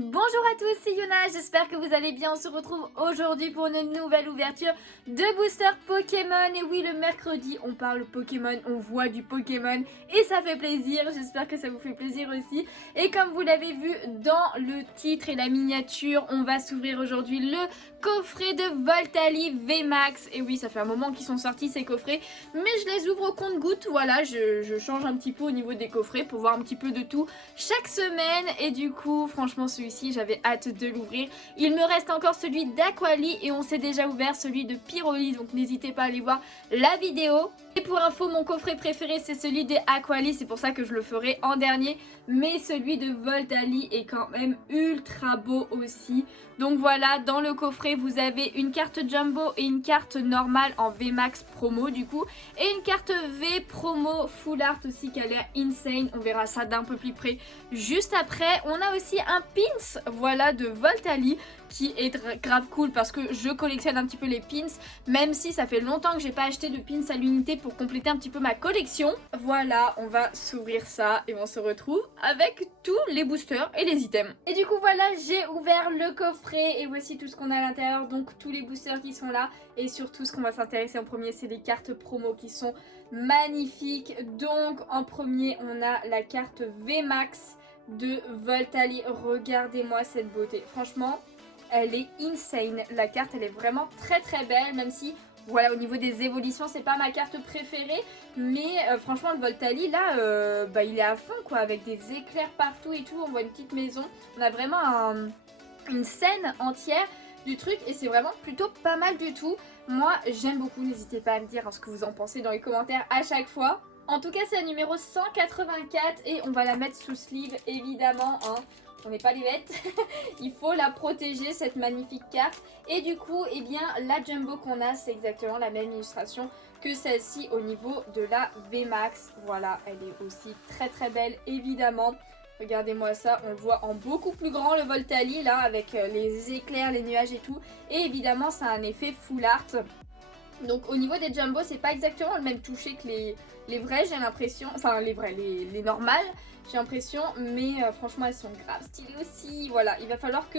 Bonjour à tous, c'est Yona, j'espère que vous allez bien. On se retrouve aujourd'hui pour une nouvelle ouverture de booster Pokémon. Et oui, le mercredi, on parle Pokémon, on voit du Pokémon et ça fait plaisir. J'espère que ça vous fait plaisir aussi. Et comme vous l'avez vu dans le titre et la miniature, on va s'ouvrir aujourd'hui le coffret de Voltali VMAX. Et oui, ça fait un moment qu'ils sont sortis ces coffrets, mais je les ouvre au compte-gouttes. Voilà, je change un petit peu au niveau des coffrets pour voir un petit peu de tout chaque semaine. Et du coup, franchement, celui-ci, j'avais hâte de l'ouvrir. Il me reste encore celui d'Aquali et on s'est déjà ouvert celui de Pyroli, donc n'hésitez pas à aller voir la vidéo. Et pour info, mon coffret préféré, c'est celui de Aquali, c'est pour ça que je le ferai en dernier. Mais celui de Voltali est quand même ultra beau aussi. Donc voilà, dans le coffret, vous avez une carte Jumbo et une carte normale en VMAX promo du coup. Et une carte V promo Full Art aussi qui a l'air insane. On verra ça d'un peu plus près juste après. On a aussi un pins, voilà, de Voltali qui est grave cool parce que je collectionne un petit peu les pins, même si ça fait longtemps que j'ai pas acheté de pins à l'unité pour compléter un petit peu ma collection. Voilà, on va s'ouvrir ça et on se retrouve avec tous les boosters et les items. Et du coup voilà, j'ai ouvert le coffret et voici tout ce qu'on a à l'intérieur, donc tous les boosters qui sont là. Et surtout ce qu'on va s'intéresser en premier, c'est les cartes promo qui sont magnifiques. Donc en premier, on a la carte VMAX de Voltali. Regardez-moi cette beauté, franchement elle est insane. La carte elle est vraiment très très belle, même si voilà, au niveau des évolutions c'est pas ma carte préférée, mais franchement le Voltali là il est à fond quoi, avec des éclairs partout et tout. On voit une petite maison, on a vraiment une scène entière du truc et c'est vraiment plutôt pas mal du tout. Moi j'aime beaucoup, n'hésitez pas à me dire ce que vous en pensez dans les commentaires à chaque fois. En tout cas c'est la numéro 184 et on va la mettre sous sleeve évidemment hein. On n'est pas les bêtes, il faut la protéger cette magnifique carte. Et du coup, eh bien, la Jumbo qu'on a, c'est exactement la même illustration que celle-ci au niveau de la VMAX. Voilà, elle est aussi très très belle évidemment. Regardez-moi ça, on le voit en beaucoup plus grand le Voltali là, avec les éclairs, les nuages et tout. Et évidemment, ça a un effet full art. Donc au niveau des Jumbo, c'est pas exactement le même toucher que les vrais, j'ai l'impression. Enfin les vrais, les normales, j'ai l'impression. Mais franchement elles sont grave stylées aussi. Voilà, il va falloir que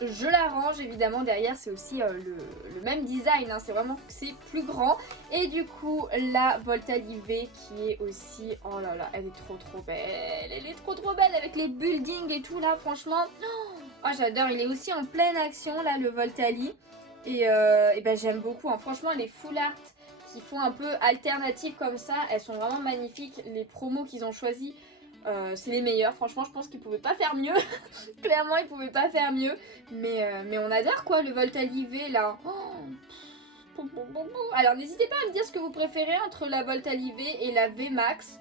je la range. Évidemment derrière c'est aussi le même design, hein. C'est vraiment c'est plus grand. Et du coup la Voltali V qui est aussi, oh là là, elle est trop belle. Elle est trop belle avec les buildings et tout là, franchement. Oh j'adore, il est aussi en pleine action là le Voltali. Et ben j'aime beaucoup, hein. Franchement les full art qui font un peu alternative comme ça, elles sont vraiment magnifiques. Les promos qu'ils ont choisis, c'est les meilleurs. Franchement je pense qu'ils pouvaient pas faire mieux. Clairement ils pouvaient pas faire mieux. Mais on adore quoi le Voltali V là. Oh. Alors n'hésitez pas à me dire ce que vous préférez entre la Voltali V et la V Max.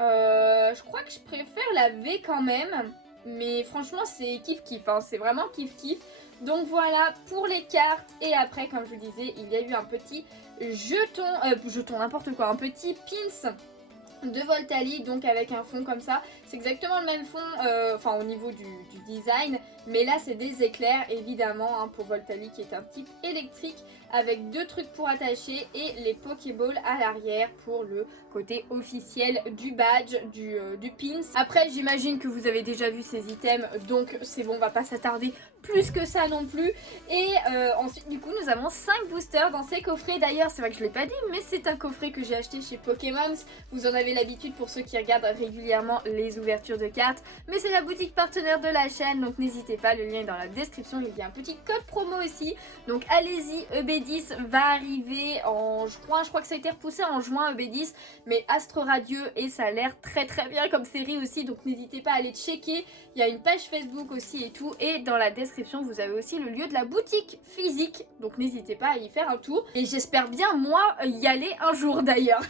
Je crois que je préfère la V quand même. Mais franchement c'est kiff kiff, hein. C'est vraiment kiff kiff. Donc voilà pour les cartes. Et après comme je vous disais, il y a eu un petit jeton n'importe quoi, un petit pins de Voltali, donc avec un fond comme ça. C'est exactement le même fond, enfin au niveau du design, mais là c'est des éclairs évidemment hein, pour Voltali qui est un type électrique avec deux trucs pour attacher et les Pokéballs à l'arrière pour le côté officiel du badge, du pins. Après j'imagine que vous avez déjà vu ces items, donc c'est bon, on va pas s'attarder plus que ça non plus. Et ensuite du coup nous avons 5 boosters dans ces coffrets. D'ailleurs c'est vrai que je l'ai pas dit, mais c'est un coffret que j'ai acheté chez Pokémon. Vous en avez l'habitude pour ceux qui regardent régulièrement les ouvertures de cartes, mais c'est la boutique partenaire de la chaîne, donc n'hésitez pas, le lien est dans la description. Il y a un petit code promo aussi, donc allez-y. EB10 va arriver en juin, je crois que ça a été repoussé en juin EB10, mais Astre Radieux et ça a l'air très bien comme série aussi, donc n'hésitez pas à aller checker. Il y a une page Facebook aussi et tout, et dans la description vous avez aussi le lieu de la boutique physique, donc n'hésitez pas à y faire un tour et j'espère bien moi y aller un jour d'ailleurs.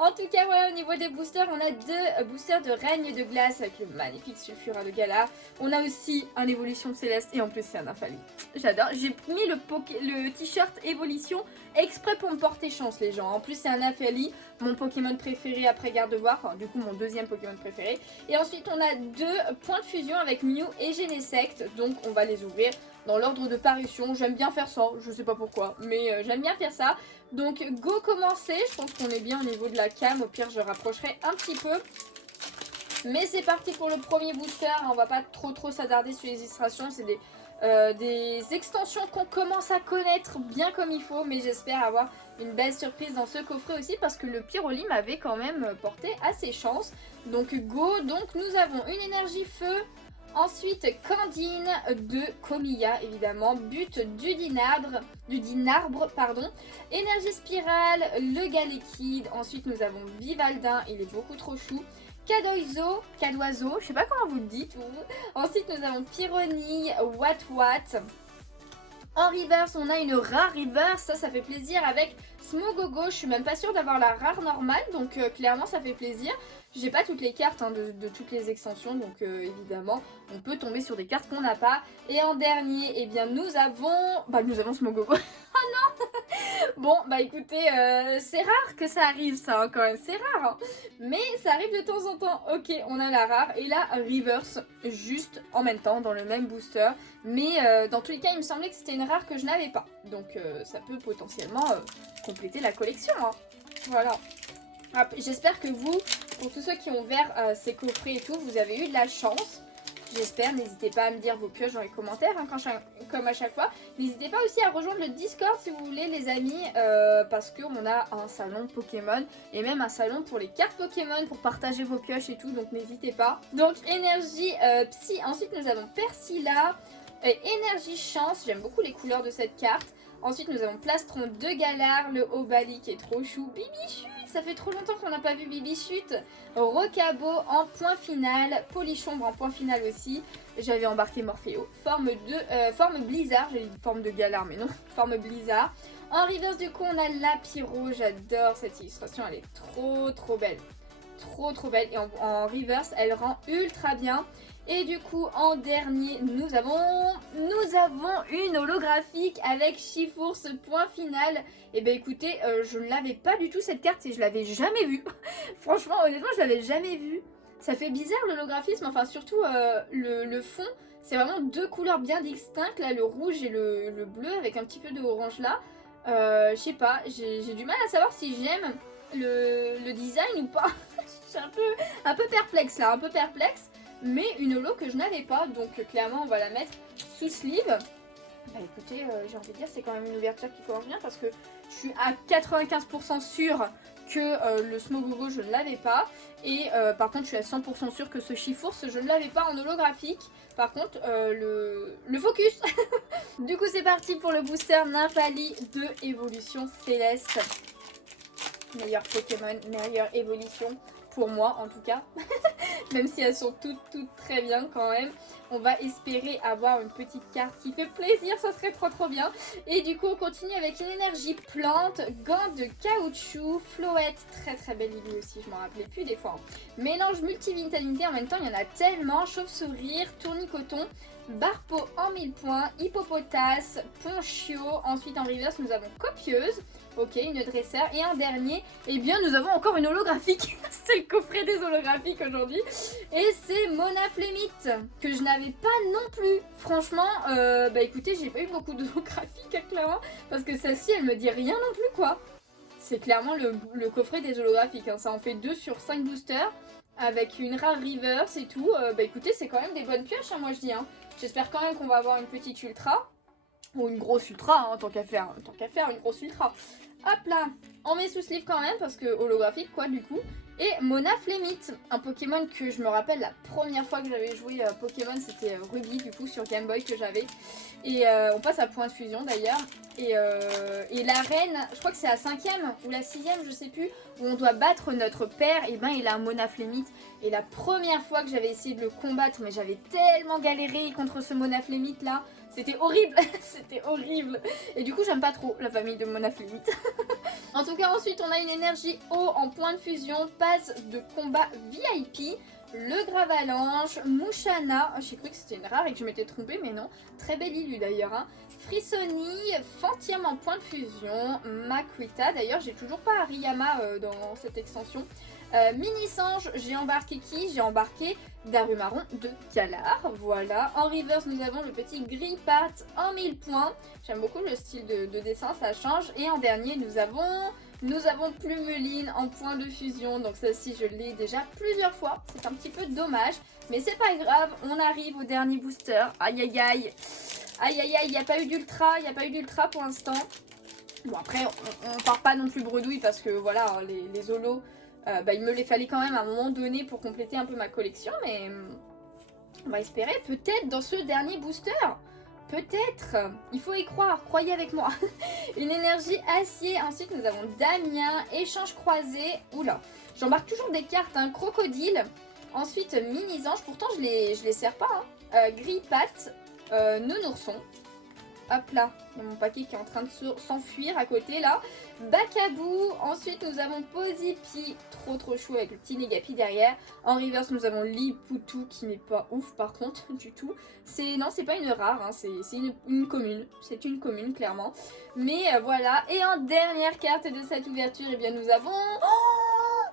En tout cas voilà, au niveau des boosters, on a 2 boosters de règne de glace avec le magnifique Sulfura de Galar. On a aussi un évolution céleste et en plus c'est un Infali. J'adore, j'ai mis le t-shirt évolution exprès pour me porter chance les gens. En plus c'est un Infali, mon Pokémon préféré après Gardevoir, enfin du coup mon deuxième Pokémon préféré. Et ensuite on a 2 points de fusion avec Mew et Genesect, donc on va les ouvrir dans l'ordre de parution. J'aime bien faire ça, je sais pas pourquoi, mais j'aime bien faire ça. Donc go commencer, je pense qu'on est bien au niveau de la cam, au pire je rapprocherai un petit peu. Mais c'est parti pour le premier booster, on va pas trop s'attarder sur les illustrations, c'est des extensions qu'on commence à connaître bien comme il faut, mais j'espère avoir une belle surprise dans ce coffret aussi parce que le Pyroli m'avait quand même porté assez chance. Donc go, donc nous avons une énergie feu, ensuite Candine de Comilla évidemment, but du Dinarbre, pardon, énergie spirale, le Galekid, ensuite nous avons Vivaldin, il est beaucoup trop chou, Cadoiseau, je sais pas comment vous le dites. Ensuite nous avons Pyronille, Wat. En reverse, on a une rare reverse, ça fait plaisir avec Smogogo. Je suis même pas sûre d'avoir la rare normale, donc clairement ça fait plaisir. J'ai pas toutes les cartes hein, de toutes les extensions, donc évidemment on peut tomber sur des cartes qu'on n'a pas. Et en dernier, eh bien nous avons Smogogo. Oh non. Bon bah écoutez, c'est rare que ça arrive ça hein, quand même, c'est rare. Hein. Mais ça arrive de temps en temps. Ok, on a la rare et la reverse juste en même temps dans le même booster. Mais dans tous les cas, il me semblait que c'était une rare que je n'avais pas. Donc ça peut potentiellement compléter la collection. Hein. Voilà. J'espère que vous, pour tous ceux qui ont ouvert ces coffrets et tout, vous avez eu de la chance. J'espère, n'hésitez pas à me dire vos pioches dans les commentaires, hein, comme à chaque fois. N'hésitez pas aussi à rejoindre le Discord si vous voulez les amis, parce qu'on a un salon Pokémon et même un salon pour les cartes Pokémon pour partager vos pioches et tout, donc n'hésitez pas. Donc énergie Psy, ensuite nous avons Persilla, énergie Chance, j'aime beaucoup les couleurs de cette carte. Ensuite nous avons Plastron de Galar, le Obali qui est trop chou, Bibichute, ça fait trop longtemps qu'on n'a pas vu Bibichute, Rocabo en point final, Polichombre en point final aussi, j'avais embarqué Morpheo, forme Blizzard, j'ai une forme de Galar mais non, forme Blizzard. En reverse du coup on a la Pyro, j'adore cette illustration, elle est trop belle, trop belle et en reverse elle rend ultra bien. Et du coup en dernier nous avons une holographique avec Chifours point final. Et ben écoutez je ne l'avais pas du tout cette carte et je l'avais jamais vue. Franchement honnêtement je l'avais jamais vue. Ça fait bizarre l'holographisme, enfin surtout le fond. C'est vraiment deux couleurs bien distinctes là, le rouge et le bleu avec un petit peu de orange là. Je sais pas, j'ai du mal à savoir si j'aime le design ou pas. Je suis un peu perplexe là, mais une holo que je n'avais pas, donc clairement on va la mettre sous sleeve. Bah écoutez, j'ai envie de dire c'est quand même une ouverture qui commence bien parce que je suis à 95% sûre que le Smogogo je ne l'avais pas. Et par contre je suis à 100% sûre que ce Chifours je ne l'avais pas en holographique. Par contre le focus. Du coup c'est parti pour le booster Nymphali de Évolution Céleste. Meilleur Pokémon, meilleure évolution. Pour moi en tout cas. Même si elles sont toutes très bien quand même. On va espérer avoir une petite carte qui fait plaisir, ça serait trop bien. Et du coup on continue avec une énergie plante, gants de caoutchouc, Floette, très belle idée aussi, je m'en rappelais plus des fois. Mélange multivitalité, en même temps il y en a tellement, chauve-sourire, tournicoton, Barpo en 1000 points, Hippopotas, Ponchio, ensuite en reverse nous avons Copieuse, ok, une dresseur, et en dernier, eh bien nous avons encore une holographique, c'est le coffret des holographiques aujourd'hui, et c'est Monaflémite, que je n'avais pas non plus, franchement, bah écoutez, j'ai pas eu beaucoup d'holographiques clairement, parce que celle-ci elle me dit rien non plus quoi, c'est clairement le coffret des holographiques, hein. Ça en fait 2 sur 5 boosters, avec une rare reverse et tout, bah écoutez c'est quand même des bonnes pioches hein, moi je dis hein. J'espère quand même qu'on va avoir une petite ultra. Ou une grosse ultra, hein, tant qu'à faire une grosse ultra. Hop là, on met sous sleeve quand même parce que holographique quoi du coup. Et Monaflémite, un Pokémon que je me rappelle la première fois que j'avais joué à Pokémon, c'était Ruby du coup sur Game Boy que j'avais. Et on passe à point de fusion d'ailleurs. Et l'arène, je crois que c'est la 5ème ou la 6ème, je sais plus, où on doit battre notre père, et ben il a un Monaflémite. Et la première fois que j'avais essayé de le combattre, mais j'avais tellement galéré contre ce Monaflémite là. C'était horrible, c'était horrible. Et du coup, j'aime pas trop la famille de Monaflémite. En tout cas, ensuite, on a une énergie eau en point de fusion, passe de combat VIP, le Gravalanche, Mouchana, j'ai cru que c'était une rare et que je m'étais trompée, mais non. Très belle illu d'ailleurs. Hein. Frissoni, Fantium en point de fusion, Makuita. D'ailleurs, j'ai toujours pas Ariyama dans cette extension. Mini-Sange, j'ai embarqué qui? J'ai embarqué Darumaron de Galar, voilà. En reverse, nous avons le petit Grillpat en 1000 points. J'aime beaucoup le style de dessin, ça change. Et en dernier, nous avons Nous avons Plumeline en point de fusion, donc celle-ci je l'ai déjà plusieurs fois, c'est un petit peu dommage, mais c'est pas grave, on arrive au dernier booster, aïe aïe aïe, aïe aïe aïe, il n'y a pas eu d'ultra pour l'instant. Bon après on part pas non plus bredouille parce que voilà, les holos, il me les fallait quand même à un moment donné pour compléter un peu ma collection, mais on va espérer peut-être dans ce dernier booster. Peut-être, il faut y croire, croyez avec moi. Une énergie acier, ensuite nous avons Damien, échange croisé, oula, j'embarque toujours des cartes, hein, crocodile, ensuite mini-ange, pourtant je les sers pas, hein. Grille-patte, nounourson, hop là, il y a mon paquet qui est en train de s'enfuir à côté là, Bacabou, ensuite nous avons Posipi, trop chou avec le petit Négapi derrière, en reverse nous avons Lipoutou qui n'est pas ouf par contre du tout, non c'est pas une rare, hein, c'est une commune, c'est une commune clairement, mais voilà, et en dernière carte de cette ouverture, eh bien nous avons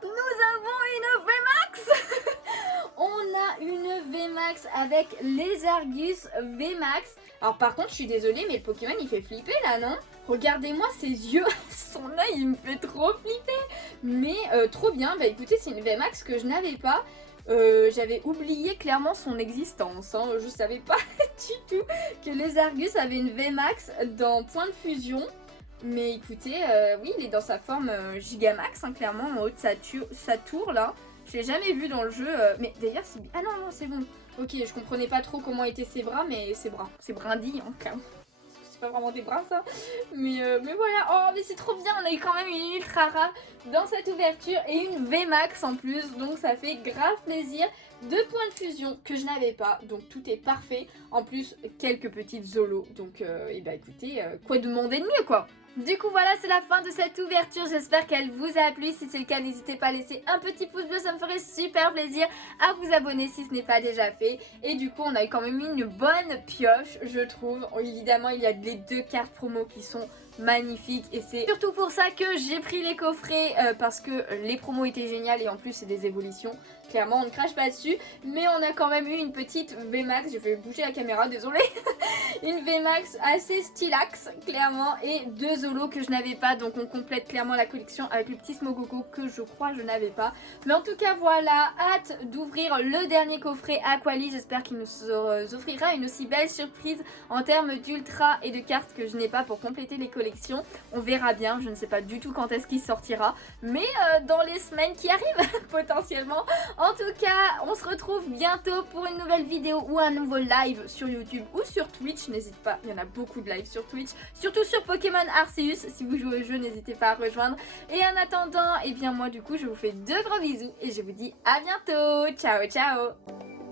une VMAX. On a une VMAX avec les Argus VMAX. Alors par contre je suis désolée mais le Pokémon il fait flipper là non? Regardez-moi ses yeux, son œil il me fait trop flipper. Mais trop bien, bah écoutez c'est une VMAX que je n'avais pas. J'avais oublié clairement son existence, hein. Je savais pas du tout que les Argus avaient une VMAX dans Point de Fusion. Mais écoutez, oui il est dans sa forme Gigamax, hein, clairement en haut de sa tour là. Je l'ai jamais vu dans le jeu, mais d'ailleurs c'est... Ah non, c'est bon. Ok, je comprenais pas trop comment étaient ses bras, mais ses bras. C'est brindilles, hein, clairement. C'est pas vraiment des bras, ça. Mais voilà. Oh, mais c'est trop bien. On a eu quand même une ultra rare dans cette ouverture et une VMAX en plus. Donc ça fait grave plaisir. 2 points de fusion que je n'avais pas. Donc tout est parfait. En plus, quelques petites zolos. Donc, écoutez, quoi demander de mieux, quoi. Du coup voilà, c'est la fin de cette ouverture, j'espère qu'elle vous a plu. Si c'est le cas, n'hésitez pas à laisser un petit pouce bleu, ça me ferait super plaisir. À vous abonner si ce n'est pas déjà fait. Et du coup on a eu quand même une bonne pioche je trouve. Évidemment il y a les 2 cartes promo qui sont magnifiques et c'est surtout pour ça que j'ai pris les coffrets, parce que les promos étaient géniales et en plus c'est des évolutions. Clairement on ne crache pas dessus, mais on a quand même eu une petite VMAX, je vais bouger la caméra, désolée. Une VMAX assez stylax clairement et 2 zolos que je n'avais pas, donc on complète clairement la collection avec le petit Smogogo que je crois je n'avais pas. Mais en tout cas voilà, hâte d'ouvrir le dernier coffret Aquali, j'espère qu'il nous offrira une aussi belle surprise en termes d'ultra et de cartes que je n'ai pas pour compléter les collections. On verra bien, je ne sais pas du tout quand est-ce qu'il sortira, mais dans les semaines qui arrivent potentiellement. En tout cas, on se retrouve bientôt pour une nouvelle vidéo ou un nouveau live sur YouTube ou sur Twitch. N'hésite pas, il y en a beaucoup de lives sur Twitch, surtout sur Pokémon Arceus. Si vous jouez au jeu, n'hésitez pas à rejoindre. Et en attendant, eh bien moi du coup, je vous fais de gros bisous et je vous dis à bientôt. Ciao, ciao!